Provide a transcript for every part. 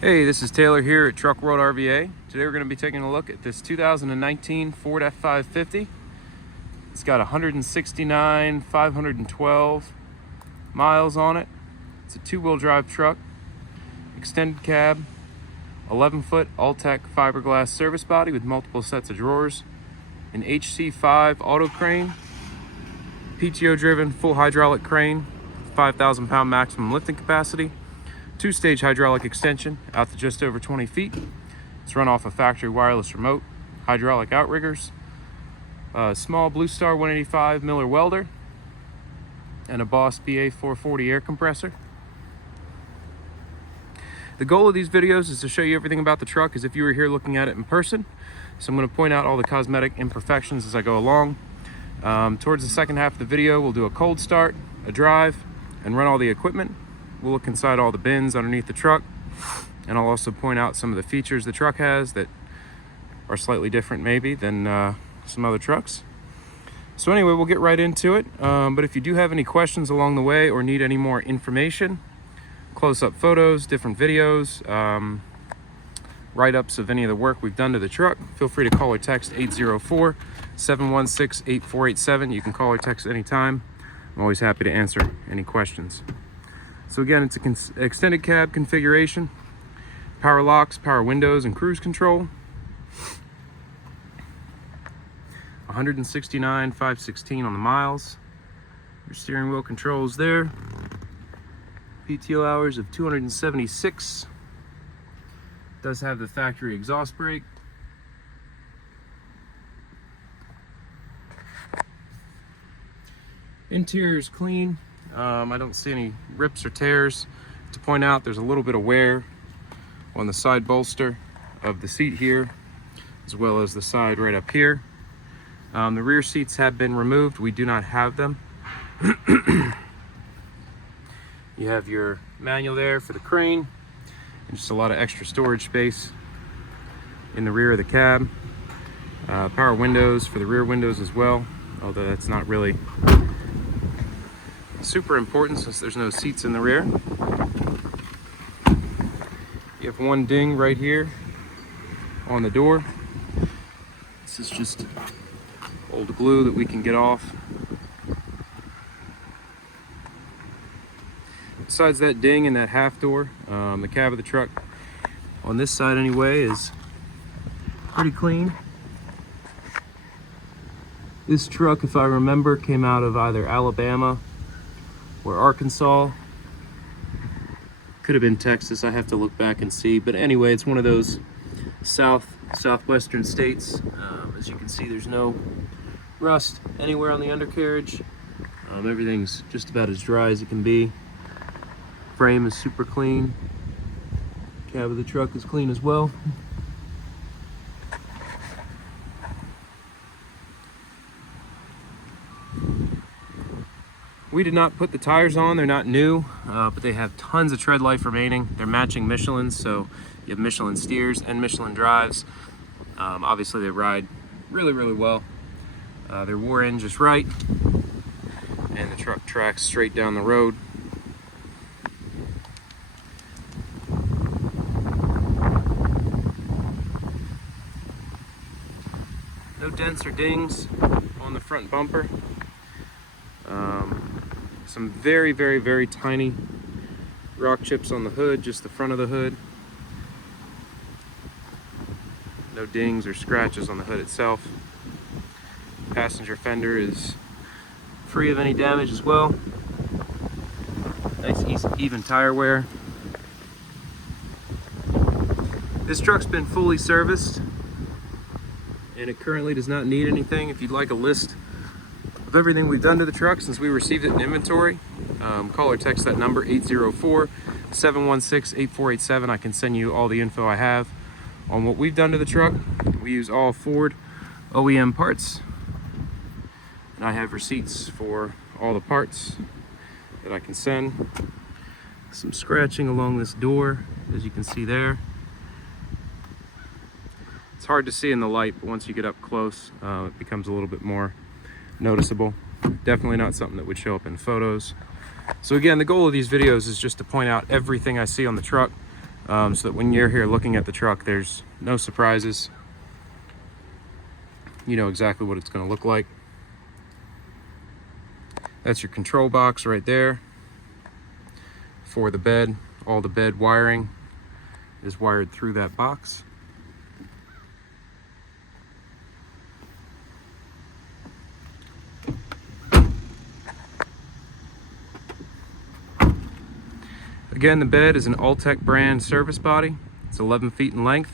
Hey, this is Taylor here at Truck World RVA. Today we're going to be taking a look at this 2019 Ford F-550. It's got 169,512 miles on it. It's a two-wheel drive truck, extended cab, 11-foot Alltech fiberglass service body with multiple sets of drawers, an HC5 Autocrane, PTO-driven full hydraulic crane, 5,000-pound maximum lifting capacity, two-stage hydraulic extension out to just over 20 feet. It's run off a factory wireless remote, hydraulic outriggers, a small Blue Star 185 Miller Welder, and a Boss BA 440 air compressor. The goal of these videos is to show you everything about the truck as if you were here looking at it in person. So I'm going to point out all the cosmetic imperfections as I go along. Towards the second half of the video, we'll do a cold start, a drive, and run all the equipment. We'll look inside all the bins underneath the truck, and I'll also point out some of the features the truck has that are slightly different maybe than some other trucks. So anyway, we'll get right into it. But if you do have any questions along the way or need any more information, close-up photos, different videos, write-ups of any of the work we've done to the truck, feel free to call or text 804-716-8487. You can call or text anytime. I'm always happy to answer any questions. So again, it's an extended cab configuration, power locks, power windows, and cruise control. 169,516 on the miles. Your steering wheel controls there. PTO hours of 276. Does have the factory exhaust brake. Interior is clean. I don't see any rips or tears. To point out, there's a little bit of wear on the side bolster of the seat here, as well as the side right up here. The rear seats have been removed. We do not have them. You have your manual there for the crane, and just a lot of extra storage space in the rear of the cab. Power windows for the rear windows as well, although that's not really super important since there's no seats in the rear. You have one ding right here on the door. This is just old glue that we can get off. Besides that ding and that half door, the cab of the truck on this side anyway is pretty clean. This truck, if I remember, came out of either Alabama or Arkansas. Could have been Texas. I have to look back and see, but anyway, it's one of those southwestern states. As you can see, there's no rust anywhere on the undercarriage. Everything's just about as dry as it can be. Frame is super clean. Cab of the truck is clean as well. We did not put the tires on. They're not new, but they have tons of tread life remaining. They're matching Michelins, so you have Michelin steers and Michelin drives. Obviously they ride really, really well. They're wore in just right, and the truck tracks straight down the road. No dents or dings on the front bumper. Some very, very, very tiny rock chips on the hood, just the front of the hood. No dings or scratches on the hood itself. Passenger fender is free of any damage as well. Nice even tire wear. This truck's been fully serviced, and it currently does not need anything. If you'd like a list of everything we've done to the truck since we received it in inventory, call or text that number 804-716-8487. I can send you all the info I have on what we've done to the truck. We use all Ford OEM parts, and I have receipts for all the parts that I can send. Some scratching along this door, as you can see there. It's hard to see in the light, but once you get up close, it becomes a little bit more noticeable. Definitely not something that would show up in photos. So again, the goal of these videos is just to point out everything I see on the truck. so that when you're here looking at the truck, there's no surprises. You know exactly what it's going to look like. That's your control box right there for the bed. All the bed wiring is wired through that box. Again, the bed is an Ultec brand service body. It's 11 feet in length,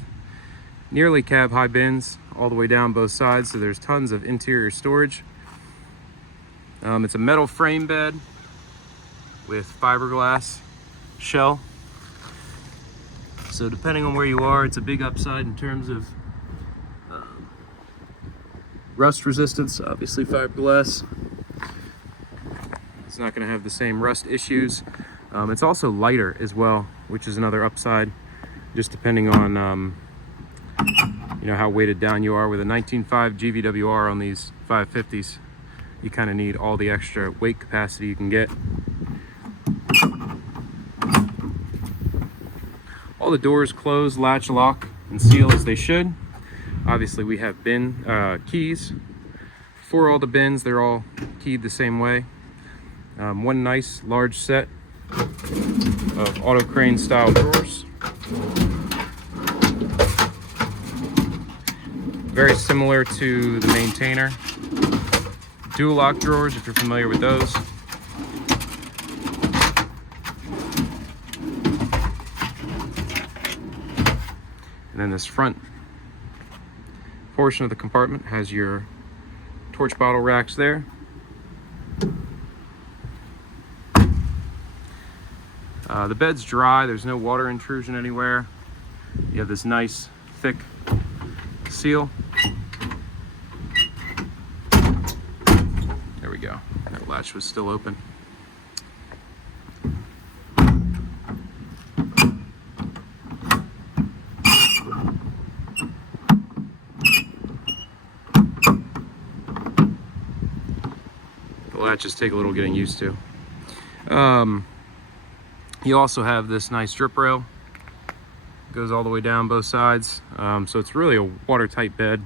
nearly cab high bins all the way down both sides, so there's tons of interior storage. It's a metal frame bed with fiberglass shell. So depending on where you are, it's a big upside in terms of rust resistance. Obviously fiberglass, it's not going to have the same rust issues. It's also lighter as well, which is another upside, just depending on you know, how weighted down you are. With a 19.5 GVWR on these 550s, you kind of need all the extra weight capacity you can get. All the doors close, latch, lock, and seal as they should. Obviously we have bin keys for all the bins. They're all keyed the same way. One nice large set of Autocrane style drawers. Very similar to the Maintainer dual lock drawers, if you're familiar with those. And then this front portion of the compartment has your torch bottle racks there. The bed's dry, there's no water intrusion anywhere. You have this nice thick seal. There we go, that latch was still open. The latches take a little getting used to. You also have this nice drip rail. It goes all the way down both sides. So it's really a watertight bed.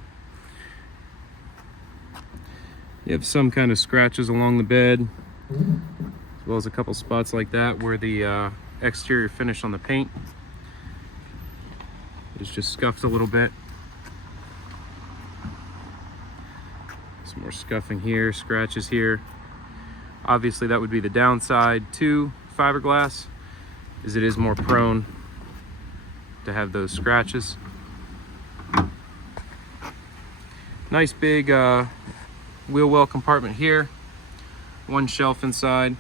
You have some kind of scratches along the bed, as well as a couple spots like that where the exterior finish on the paint is just scuffed a little bit. Some more scuffing here, scratches here. Obviously that would be the downside to fiberglass, is it is more prone to have those scratches. Nice big wheel well compartment here. One shelf inside,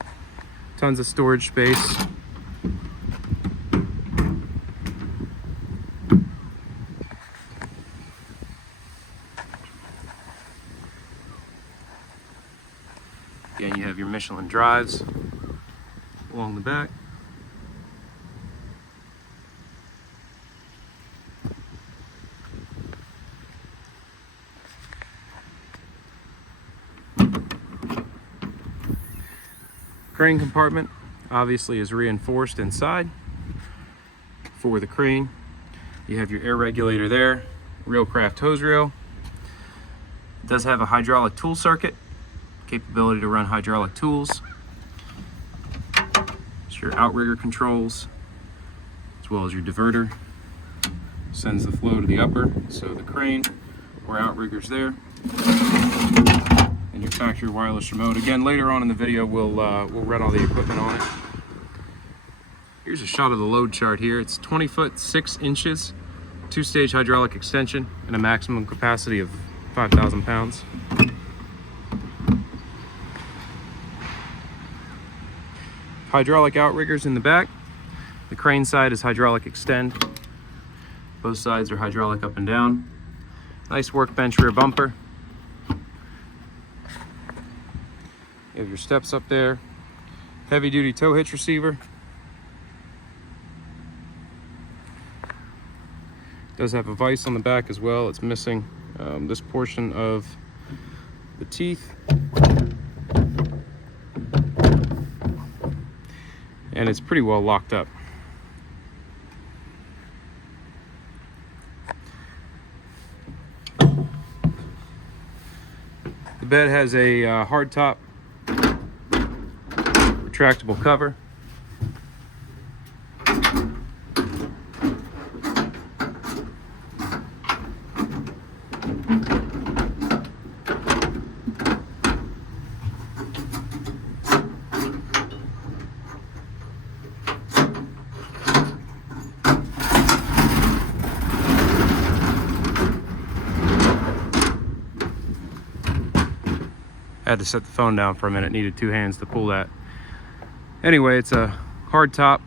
tons of storage space. Again, you have your Michelin drives along the back. Crane compartment obviously is reinforced inside for the crane. You have your air regulator there, Reelcraft hose reel. It does have a hydraulic tool circuit, capability to run hydraulic tools. It's your outrigger controls, as well as your diverter. Sends the flow to the upper, so the crane or outriggers there. And your factory wireless remote. Again, later on in the video, we'll run all the equipment on it. Here's a shot of the load chart here. It's 20 foot 6 inches, 2-stage hydraulic extension, and a maximum capacity of 5,000 pounds. Hydraulic outriggers in the back. The crane side is hydraulic extend. Both sides are hydraulic up and down. Nice workbench rear bumper. You have your steps up there. Heavy duty tow hitch receiver. Does have a vise on the back as well. It's missing this portion of the teeth. And it's pretty well locked up. bed has a hard top retractable cover. I had to set the phone down for a minute, needed two hands to pull that. Anyway, it's a hard top,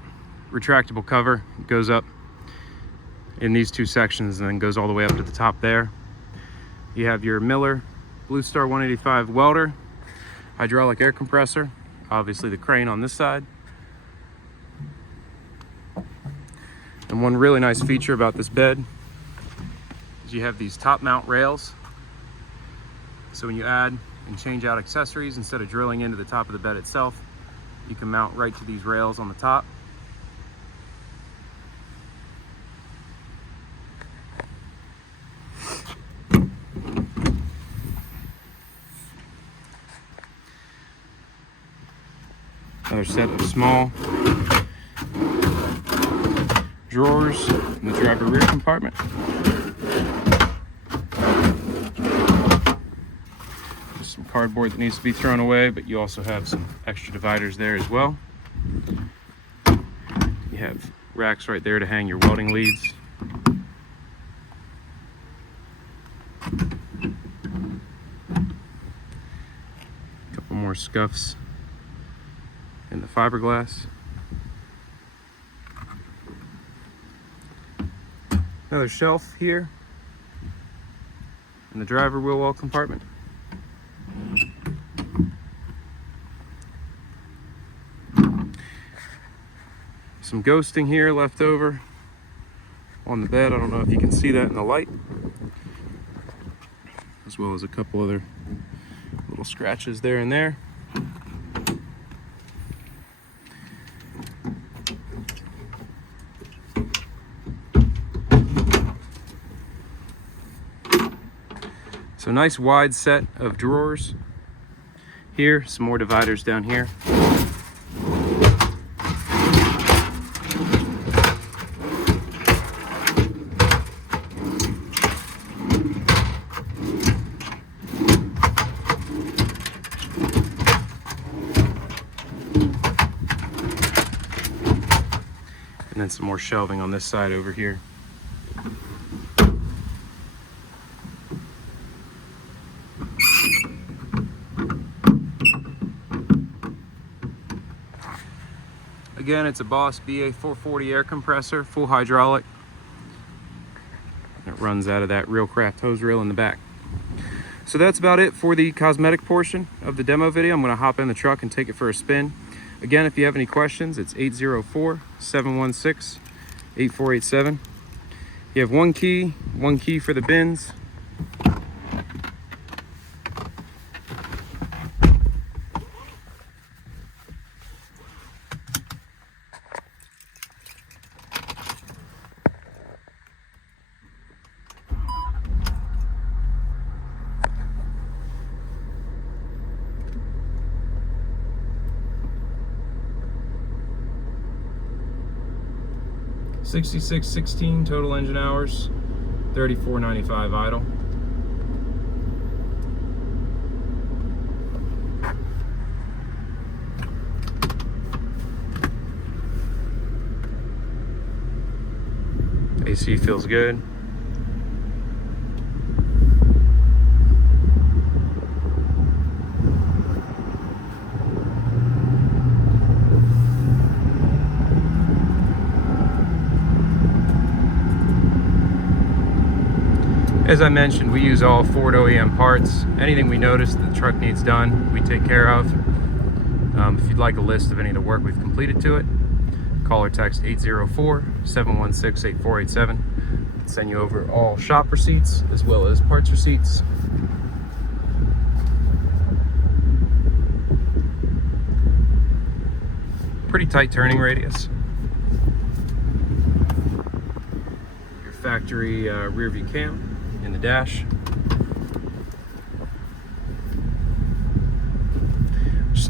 retractable cover. It goes up in these two sections and then goes all the way up to the top there. You have your Miller Blue Star 185 welder, hydraulic air compressor, obviously the crane on this side. And one really nice feature about this bed is you have these top mount rails. So when you add and change out accessories, instead of drilling into the top of the bed itself, you can mount right to these rails on the top. Another set of small drawers in the driver rear compartment. Some cardboard that needs to be thrown away, but you also have some extra dividers there as well. You have racks right there to hang your welding leads. A couple more scuffs in the fiberglass. Another shelf here in the driver wheel well compartment. Some ghosting here left over on the bed. I don't know if you can see that in the light. As well as a couple other little scratches there and there. So nice wide set of drawers here, some more dividers down here. And then some more shelving on this side over here. Again, it's a Boss BA440 air compressor, full hydraulic. It runs out of that Reelcraft hose reel in the back. So that's about it for the cosmetic portion of the demo video. I'm going to hop in the truck and take it for a spin. Again, if you have any questions, it's 804-716-8487. You have one key for the bins. $66.16 total engine hours, $34.95 idle. AC feels good. As I mentioned, we use all Ford OEM parts. Anything we notice the truck needs done, we take care of. If you'd like a list of any of the work we've completed to it, call or text 804-716-8487. Send you over all shop receipts as well as parts receipts. Pretty tight turning radius. Your factory rear view cam in the dash.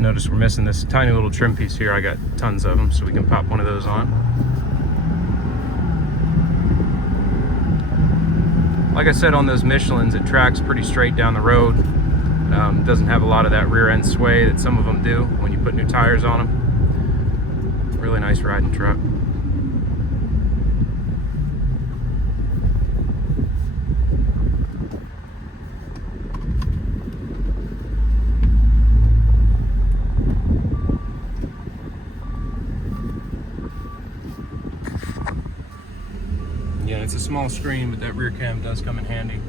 noticed we're missing this tiny little trim piece here. I got tons of them, so we can pop one of those on. Like I said, on those Michelins, it tracks pretty straight down the road. Doesn't have a lot of that rear end sway that some of them do when you put new tires on them. Really nice riding truck. Yeah, it's a small screen, but that rear cam does come in handy.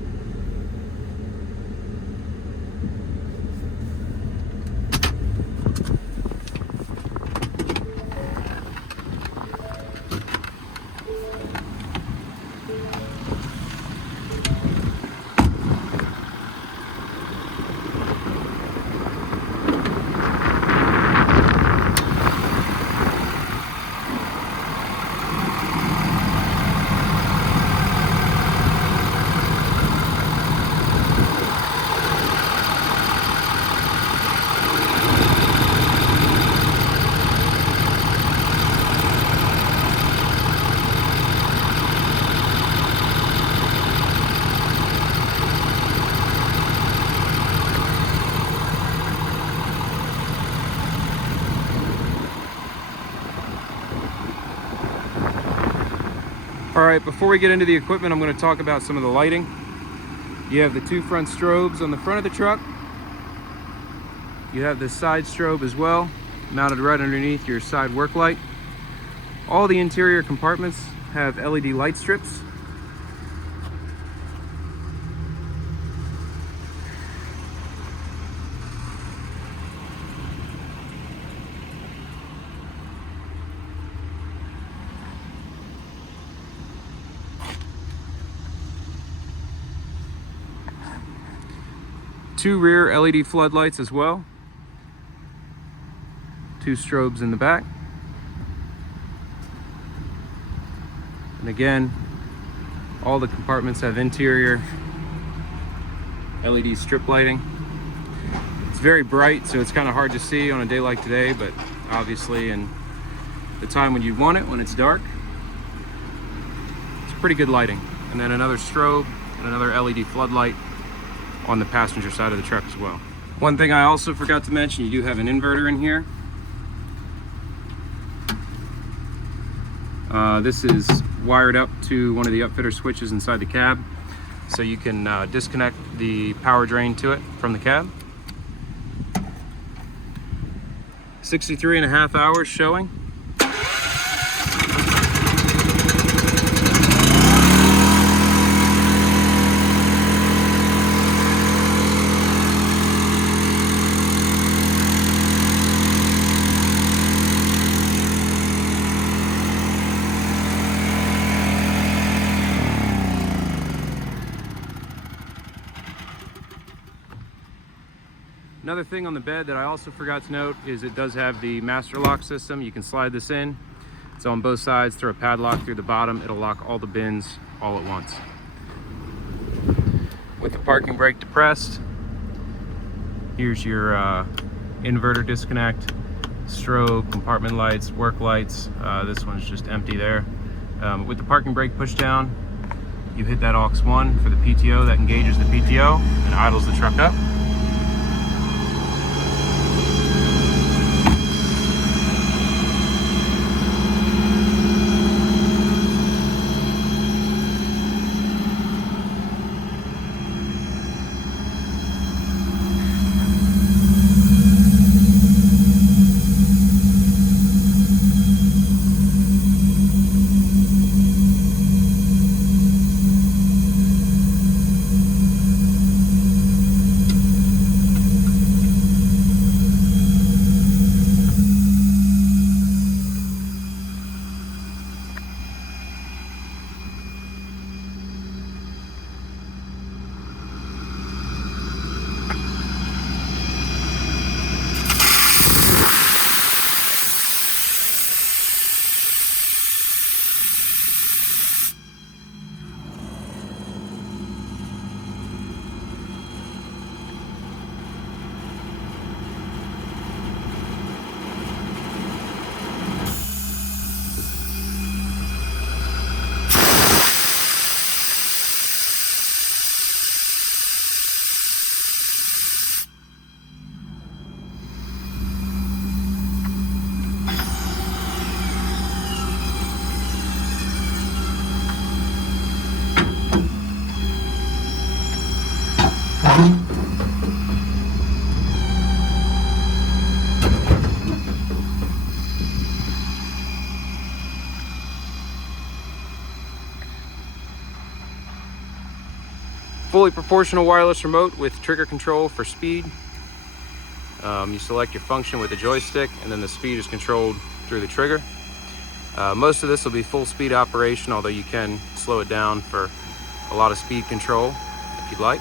All right, before we get into the equipment, I'm going to talk about some of the lighting. You have the two front strobes on the front of the truck. You have this side strobe as well, mounted right underneath your side work light. All the interior compartments have LED light strips. Two rear LED floodlights as well. Two strobes in the back. And again, all the compartments have interior LED strip lighting. It's very bright, so it's kind of hard to see on a day like today, but obviously in the time when you want it, when it's dark, it's pretty good lighting. And then another strobe and another LED floodlight on the passenger side of the truck as well. One thing I also forgot to mention, you do have an inverter in here. This is wired up to one of the upfitter switches inside the cab, so you can disconnect the power drain to it from the cab. 63.5 hours showing. Another thing on the bed that I also forgot to note is it does have the master lock system. You can slide this in. It's on both sides, throw a padlock through the bottom. It'll lock all the bins all at once. With the parking brake depressed, here's your inverter disconnect, strobe, compartment lights, work lights. This one's just empty there. With the parking brake pushed down, you hit that aux 1 for the PTO. That engages the PTO and idles the truck up. fully proportional wireless remote with trigger control for speed. You select your function with the joystick, and then the speed is controlled through the trigger. Most of this will be full speed operation, although you can slow it down for a lot of speed control if you'd like.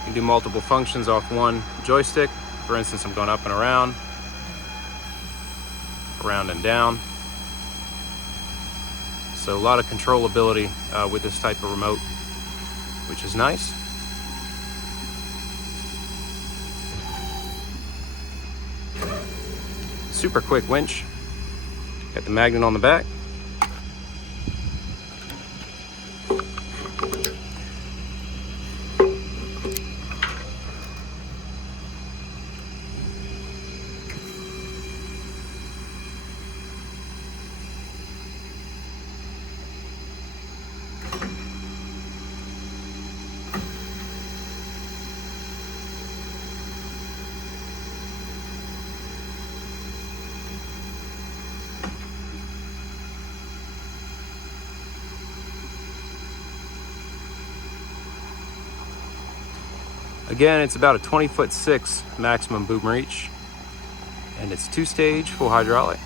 You can do multiple functions off one joystick. For instance, I'm going up and around and down. So a lot of controllability with this type of remote, which is nice. Super quick winch. Got the magnet on the back. Again, it's about a 20'6" maximum boom reach, and it's 2-stage full hydraulic.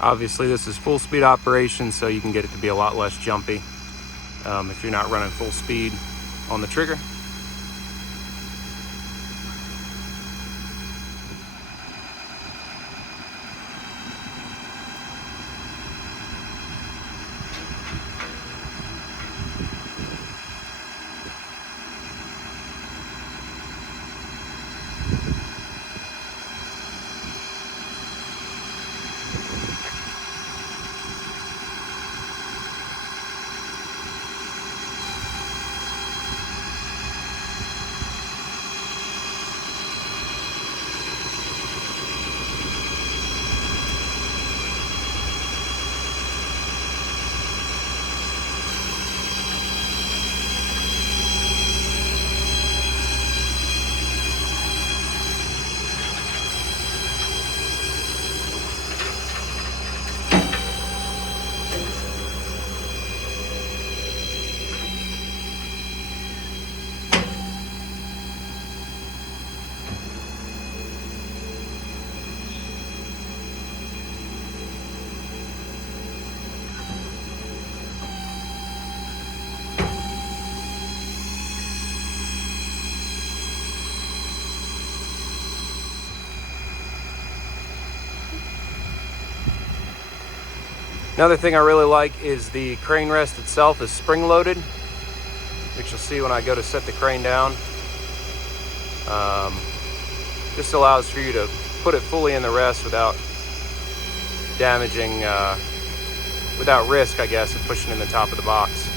Obviously this is full speed operation, so you can get it to be a lot less jumpy if you're not running full speed on the trigger. Another thing I really like is the crane rest itself is spring loaded, which you'll see when I go to set the crane down. This allows for you to put it fully in the rest without damaging, without risk, I guess, of pushing in the top of the box.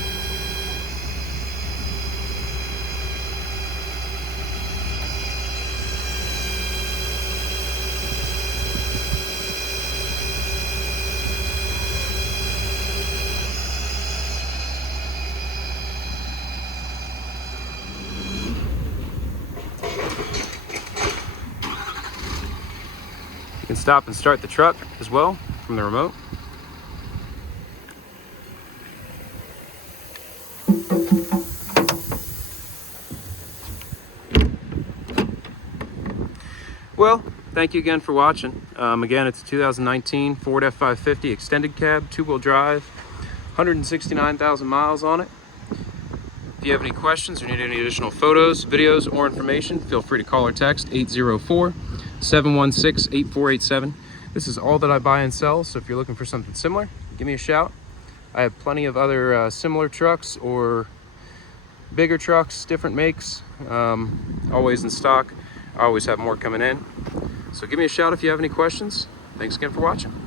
You can stop and start the truck as well from the remote. well, thank you again for watching. Again, it's a 2019 Ford F-550 extended cab, two-wheel drive, 169,000 miles on it. If you have any questions or need any additional photos, videos, or information, feel free to call or text 804-716-8487. This is all that I buy and sell, so if you're looking for something similar, give me a shout. I have plenty of other similar trucks or bigger trucks, different makes, always in stock. I always have more coming in. So give me a shout if you have any questions. Thanks again for watching.